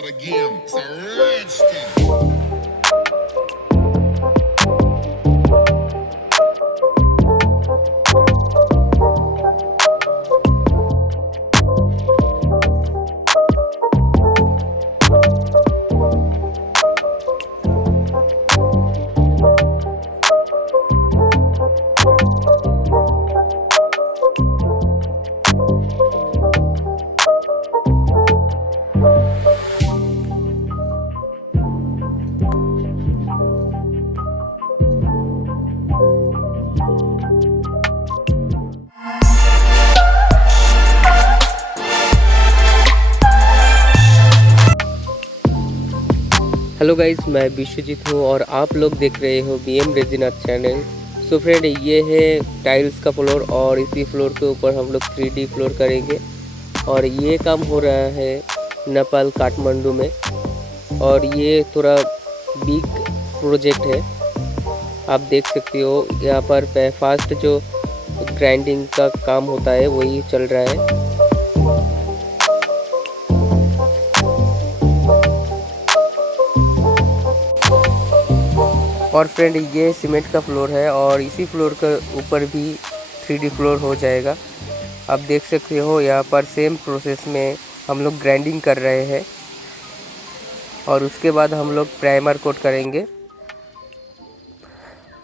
not a game, it's a rich thing. Hello guys, मैं विश्वजीत हूँ और आप लोग देख रहे हो BM रेजिनार्ट चैनल। सो फ्रेंड, ये है टाइल्स का फ्लोर और इसी फ्लोर के ऊपर हम लोग 3D फ्लोर करेंगे। और ये काम हो रहा है नेपाल काठमांडू में और ये थोड़ा बिग प्रोजेक्ट है। आप देख सकते हो यहाँ पर फास्ट जो ग्राइंडिंग का काम होता है वही चल रहा है। और फ्रेंड, ये सीमेंट का फ्लोर है और इसी फ्लोर के ऊपर भी 3D फ्लोर हो जाएगा। आप देख सकते हो यहाँ पर सेम प्रोसेस में हम लोग ग्राइंडिंग कर रहे हैं और उसके बाद हम लोग प्राइमर कोट करेंगे।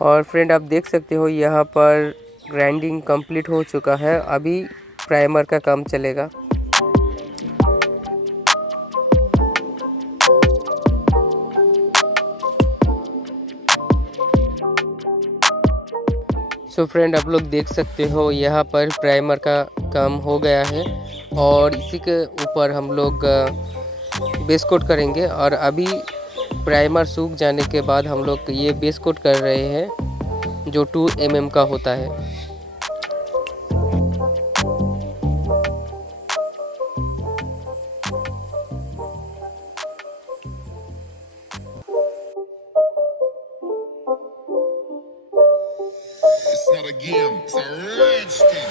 और फ्रेंड, आप देख सकते हो यहाँ पर ग्राइंडिंग कंप्लीट हो चुका है, अभी प्राइमर का काम चलेगा। सो फ्रेंड, आप लोग देख सकते हो यहाँ पर प्राइमर का काम हो गया है और इसी के ऊपर हम लोग बेस कोट करेंगे। और अभी प्राइमर सूख जाने के बाद हम लोग ये बेस कोट कर रहे हैं जो 2 mm का होता है। It's not a game, it's a rich thing.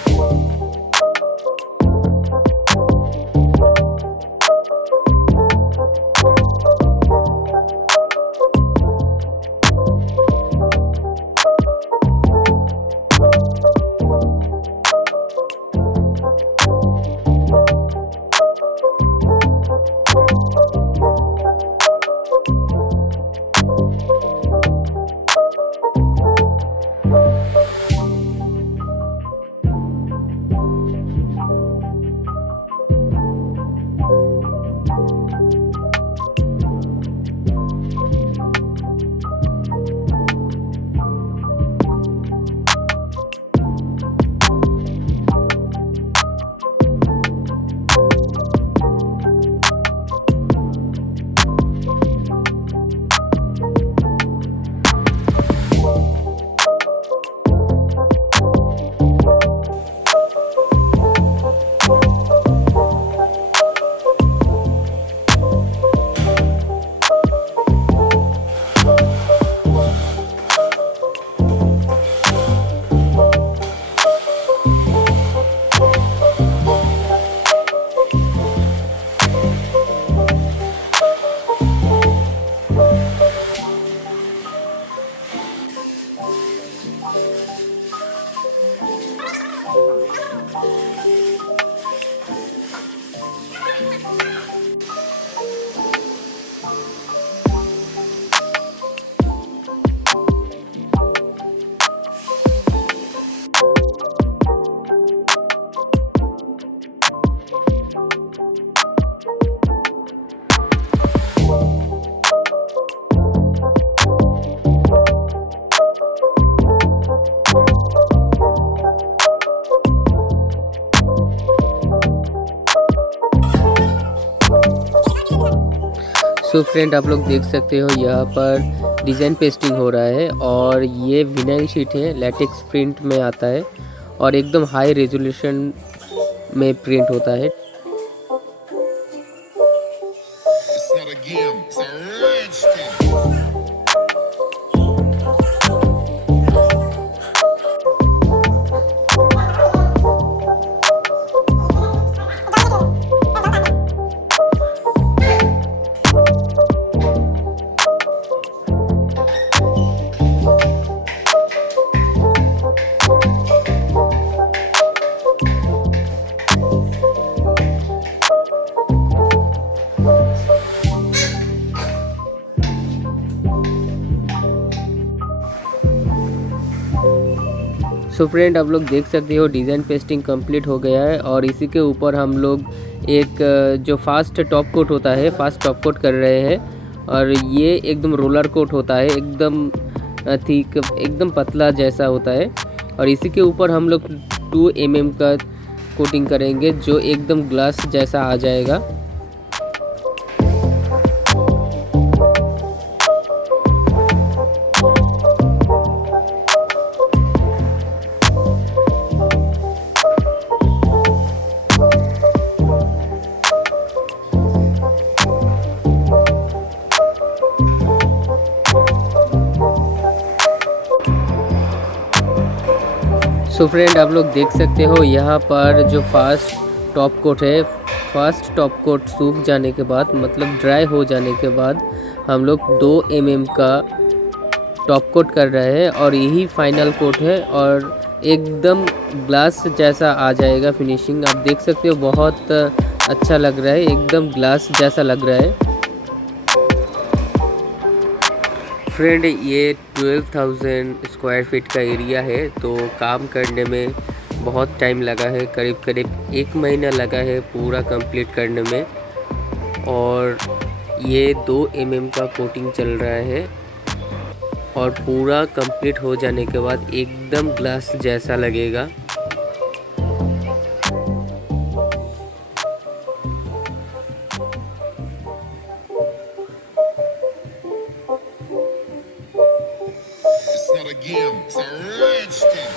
So friend, आप लोग देख सकते हो यहाँ पर डिज़ाइन पेस्टिंग हो रहा है और ये विनाइल शीट है, लैटेक्स प्रिंट में आता है और एकदम हाई रेजोल्यूशन में प्रिंट होता है। It's not a game, it's a rich thing. So friend आप लोग देख सकते हो डिज़ाइन पेस्टिंग कंप्लीट हो गया है और इसी के ऊपर हम लोग एक जो फास्ट टॉप कोट होता है फास्ट टॉप कोट कर रहे हैं। और ये एकदम रोलर कोट होता है, एकदम थिक, एकदम पतला जैसा होता है। और इसी के ऊपर हम लोग 2 mm का कोटिंग करेंगे जो एकदम ग्लास जैसा आ जाएगा। सो फ्रेंड आप लोग देख सकते हो यहाँ पर जो फास्ट टॉप कोट है, फास्ट टॉप कोट सूख जाने के बाद मतलब ड्राई हो जाने के बाद हम लोग 2 mm का टॉप कोट कर रहे हैं और यही फाइनल कोट है और एकदम ग्लास जैसा आ जाएगा फिनिशिंग। आप देख सकते हो बहुत अच्छा लग रहा है, एकदम ग्लास जैसा लग रहा है। फ्रेंड ये 12,000 स्क्वायर फीट का एरिया है तो काम करने में बहुत टाइम लगा है, करीब करीब 1 महीना लगा है पूरा कंप्लीट करने में। और ये 2 mm का कोटिंग चल रहा है और पूरा कंप्लीट हो जाने के बाद एकदम ग्लास जैसा लगेगा। It's not a game, it's a rich thing.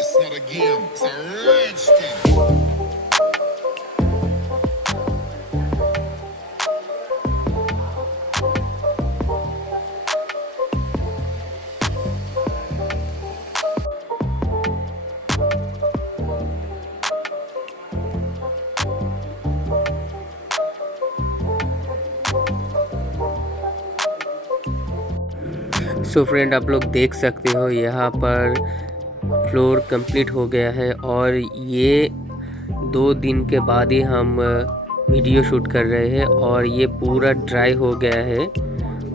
It's a rich thing. So friend आप लोग देख सकते हो यहाँ पर फ्लोर कंप्लीट हो गया है और ये 2 दिन के बाद ही हम वीडियो शूट कर रहे हैं और ये पूरा ड्राई हो गया है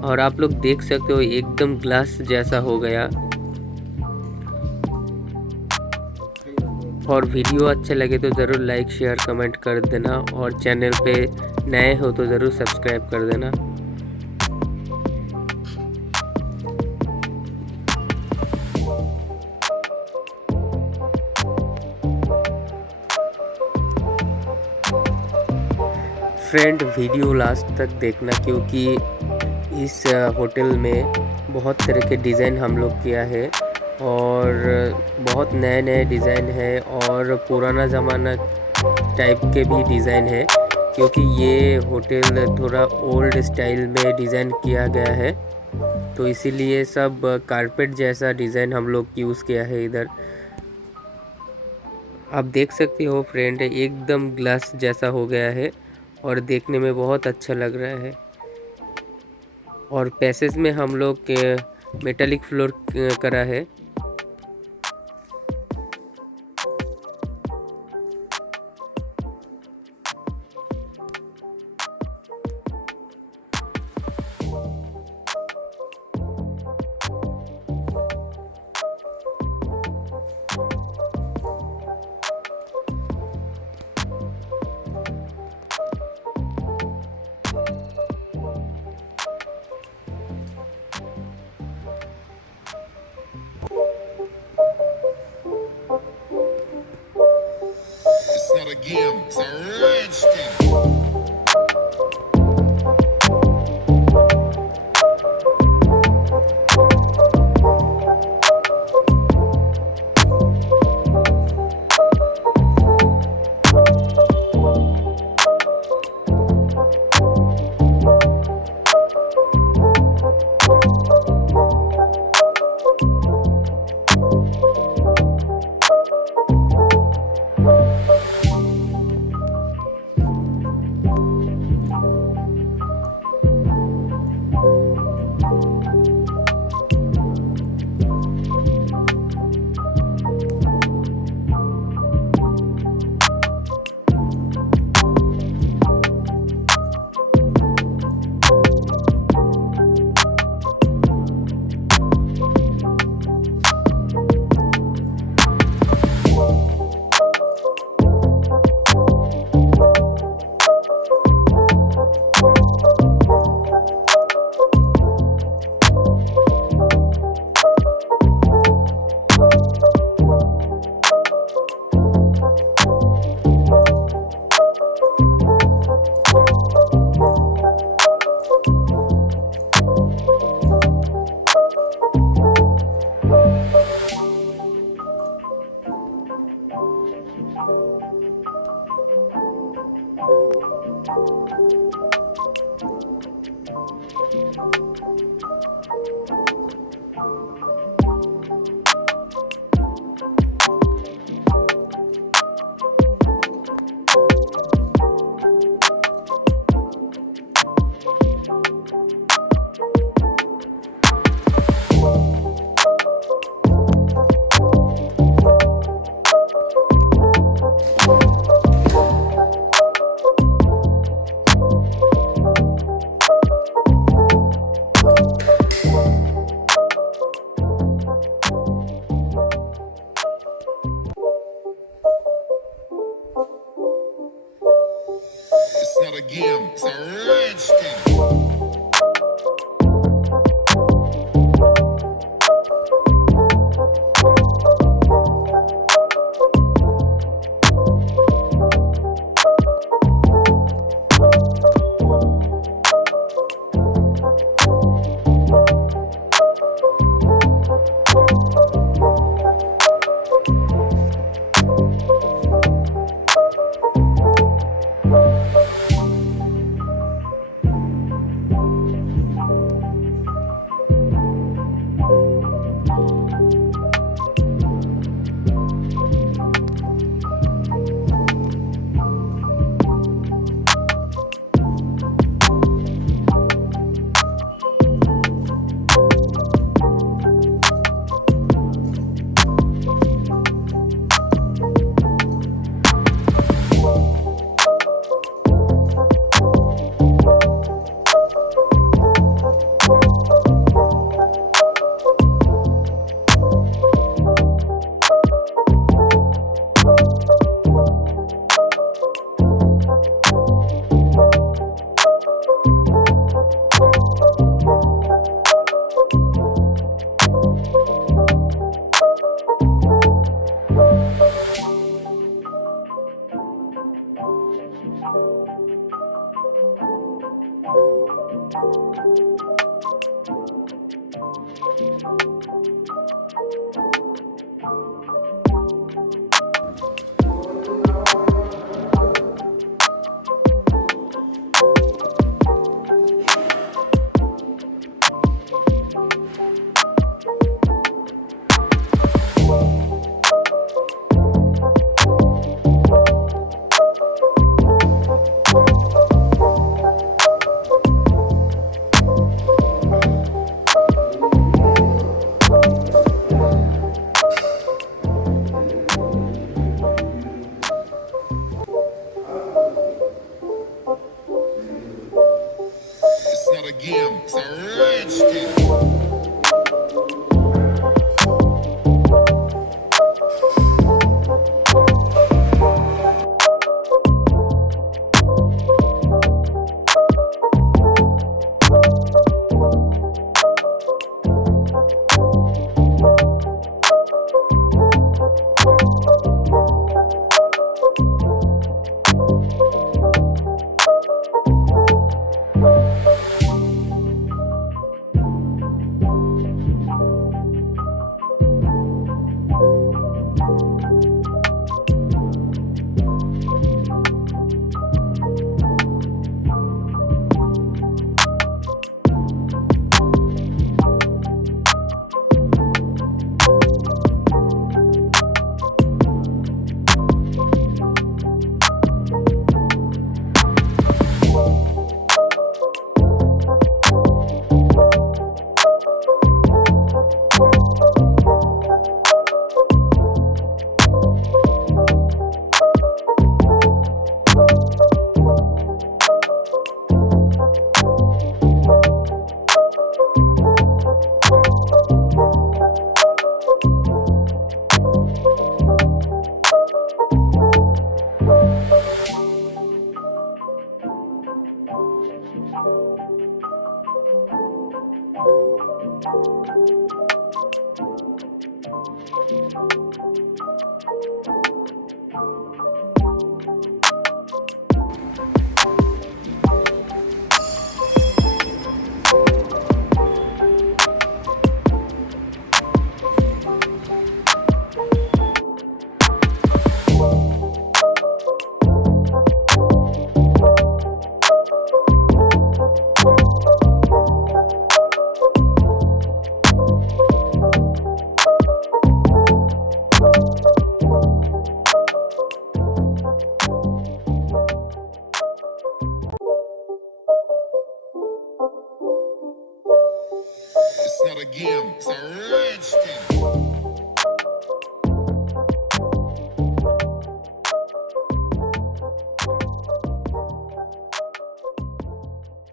और आप लोग देख सकते हो एकदम ग्लास जैसा हो गया। और वीडियो अच्छा लगे तो ज़रूर लाइक शेयर कमेंट कर देना और चैनल पे नए हो तो ज़रूर सब्सक्राइब कर देना। फ्रेंड वीडियो लास्ट तक देखना, क्योंकि इस होटल में बहुत तरह के डिज़ाइन हम लोग किया है और बहुत नए नए डिज़ाइन है और पुराना ज़माना टाइप के भी डिज़ाइन है, क्योंकि ये होटल थोड़ा ओल्ड स्टाइल में डिज़ाइन किया गया है, तो इसीलिए सब कारपेट जैसा डिज़ाइन हम लोग यूज़ किया है इधर। आप देख सकते हो फ्रेंड, एकदम ग्लास जैसा हो गया है और देखने में बहुत अच्छा लग रहा है। और पैसेज में हम लोग मेटालिक फ्लोर करा है। It's not a game, it's a rich thing. It's not a game, it's a rich thing. not a game, it's a rich thing.